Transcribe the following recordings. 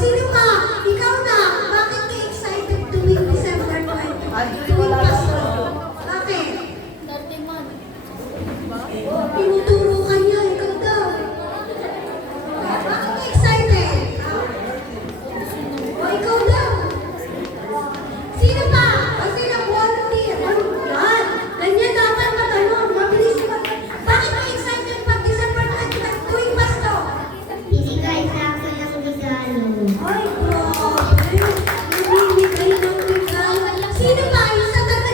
sino ka? Ikaw na. Bakit ka excited tuwing December 20? Ay, Tuwing wala Pasko. lang. Bakit? Datiman. Tinuturo ka niya. Ikaw daw. Bakit ka excited? O, ikaw daw. Sino pa? O, sino volunteer? Yan. Ganyan dapat matanong. Mabilis ka. Bakit ka excited pag December 20 tuwing Pasko? Ibigay sa akin ang regalo. Ay, grabe. Namimigay ng regalo. Sino ba? Isa taga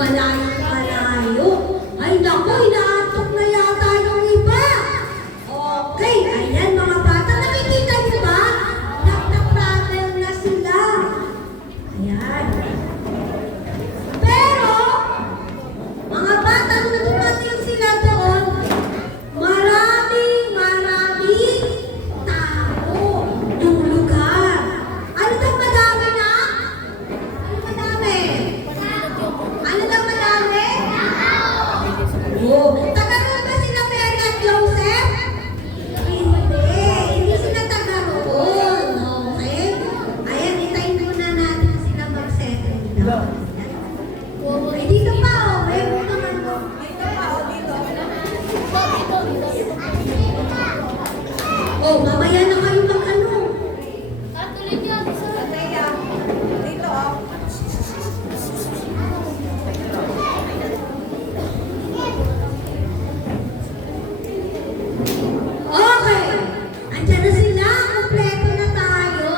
malayo-malayo. Ay naku, inaantok na yata yung iba. Okay, ayan mga bata, nakikita niyo ba? Nagta-travel na sila. Ayan. Pero, mga bata, nung dumating sila doon, maraming tao yung lugar. Ano daw madami na? Ano madami? Ano daw madami? Oh, taga roon ba sila Mary at Joseph? Hindi sila taga roon. Okay? Ayan, itayin muna natin sila mag-settle down. Ay, dito pa, oh. Meron naman, oh. Dito pa, oh, dito. Oh, mamaya na kayo mag-ano. Dito, oh. Okay. Andiyan na sila. Kompleto na tayo.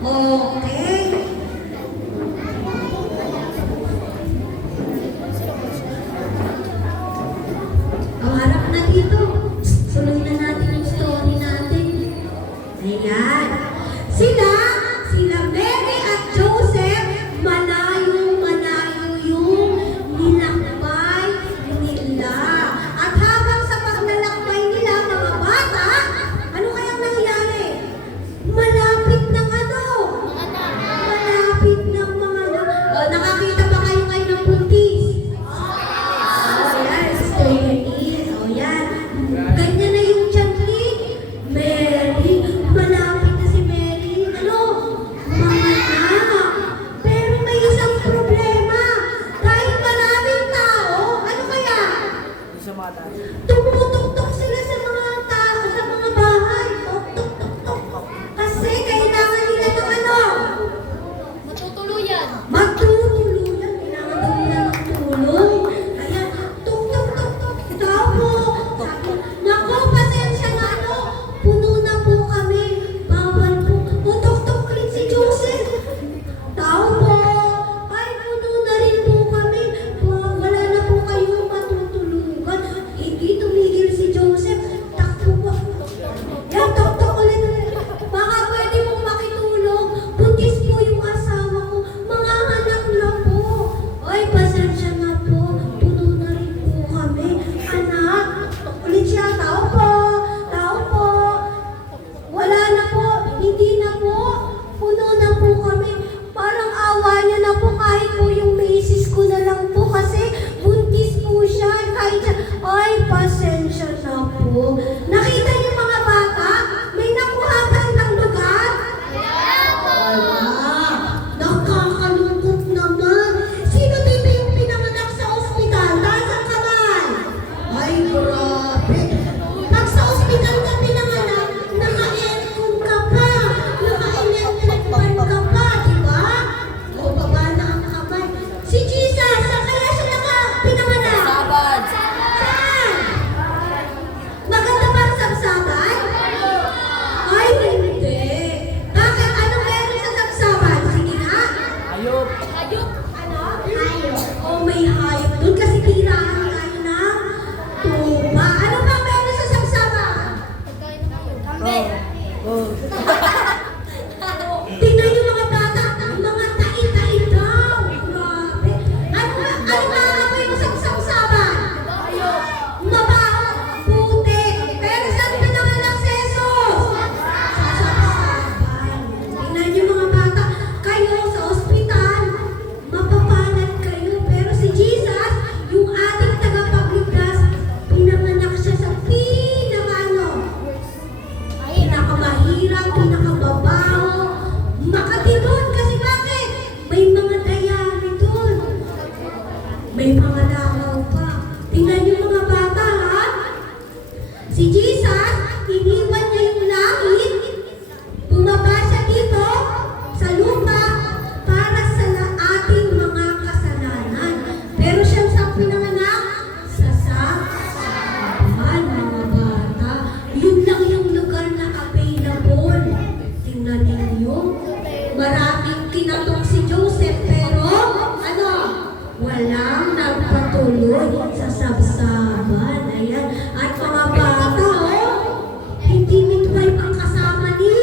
Okay. sa sabsaban. Ayan. At mga bata, hindi midwife ang kasama ni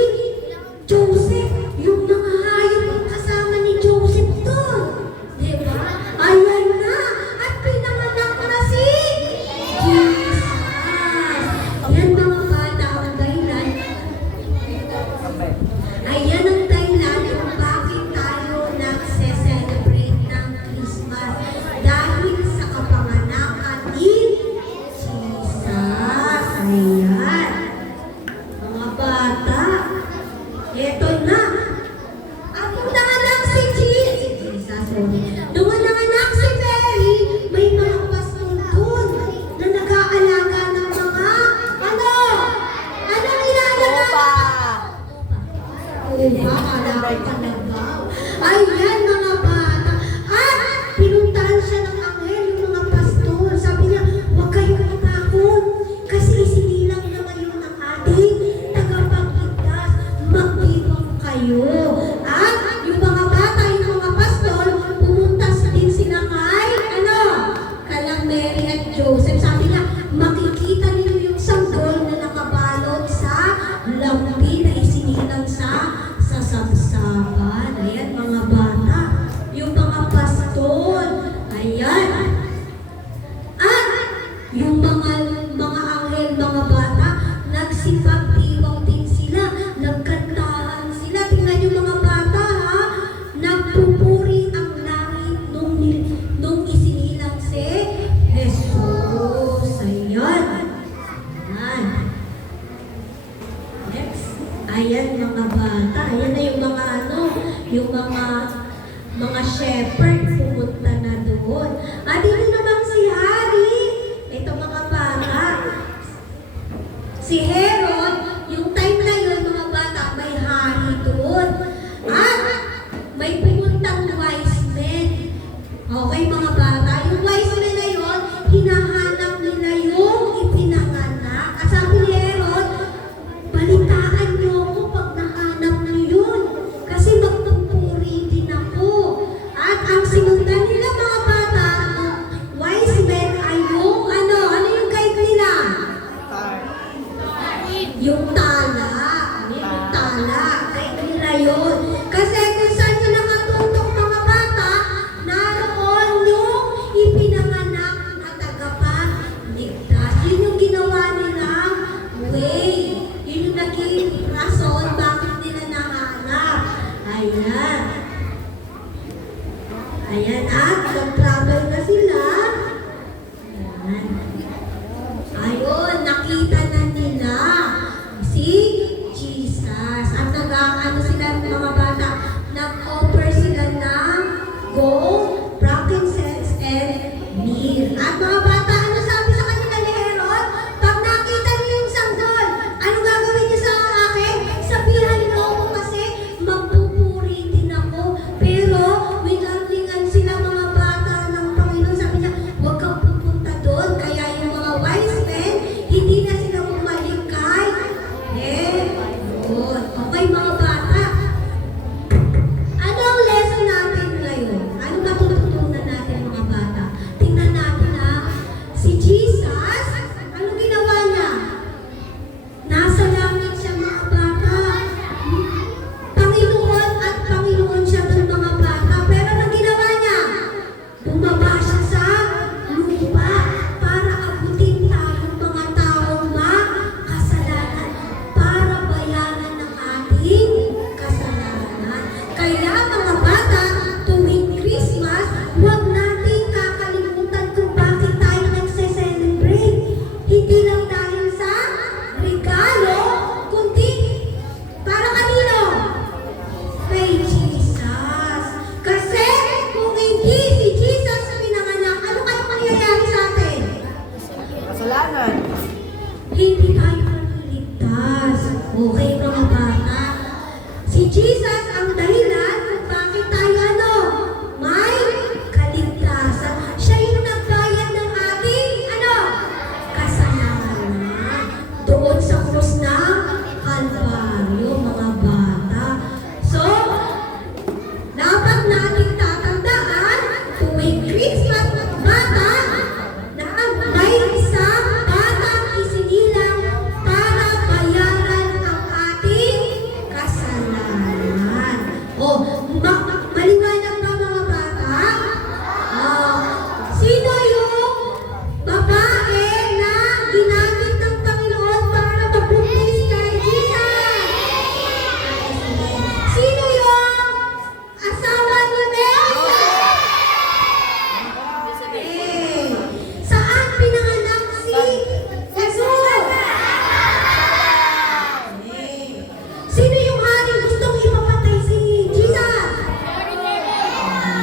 Joseph. Yung mga hayop ang kasama ni Joseph doon. Diba? Ayan na. At pinanganak na si Jesus. Yan mga bata ang dahilan. Ayan ang dahilan kung bakit tayo nagse-celebrate ng Christmas. Dahil sa kapanganakan ni Jesus. Ayan. Mga bata, eto na. Ang nanganak si Jesus. Nung nanganak si Mary, may mga pastor doon na nag-aalaga ng mga, anong inaalaga? Upa, alakay panagaw. Ayan mga bata. At pinuntahan siya ng anghel, yung mga pastor. Sabi niya, huwag kayong matakot. Kasi isinilang naman yung ng ating tagapagligtas. Magdiwang kayo. At yung mga bata, yung mga pastor, pumunta din sila kay, kalang Mary at Joseph. Sabi niya, makikita niyo yung sanggol na nakabalot sa lampi na isinilang sa sabsaban. Ayan mga bata. Yung mga pastor. Ayan. At yung mga anghel, mga bata, nagsipagdiwang din sila. Nagkantahan sila. Tingnan yung mga bata ha. Nagpupuri ang langit nung isinilang si Jesus. Ayan. Ayan. Next. Ayan mga bata. Ayan na yung mga yung mga shepherd pumunta na doon. At dito naman si Hari. Ito mga bata. Si Herod, yung time na yun mga bata, may hari doon. At may pumuntang wise men. Okay mga bata, yung wise men na yun, hinahanap nila yung ipinanganak. At sabi ni Herod, balitaan niyo ako pag nahanap niyo yun. Kasi magpupuri din ako. At ang sinundan nila mga bata, wise men ay yung ano yung guide nila? Yung tala. Yung tala. Guide nila yun. Kasi kung saan nyo nakatutok mga bata, naroon yung ipinanganak na tagapagligtas. Yun yung ginawa nilang way. Yun yung naging rason bakit nila nahanap. Ayan. Ayan at nag-travel na sila. Ayan. Ayun, nakita na nila si Jesus. At nag-ano sila mga bata, nag-offer sila ng gold, frankincense, and myrrh. At mga bata, ano sabi sa kanila ni Herod? Pag nakita niyo yung sanggol, ano gagawin niyo sa akin? Sabihan niyo ako kasi magpupuri din ako. Pero, winarningan sila mga bata na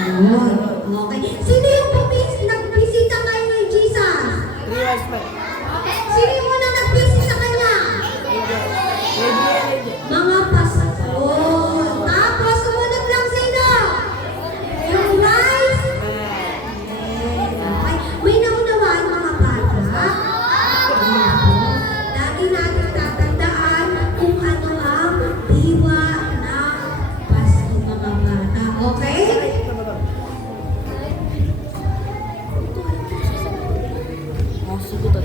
Yun. Okay.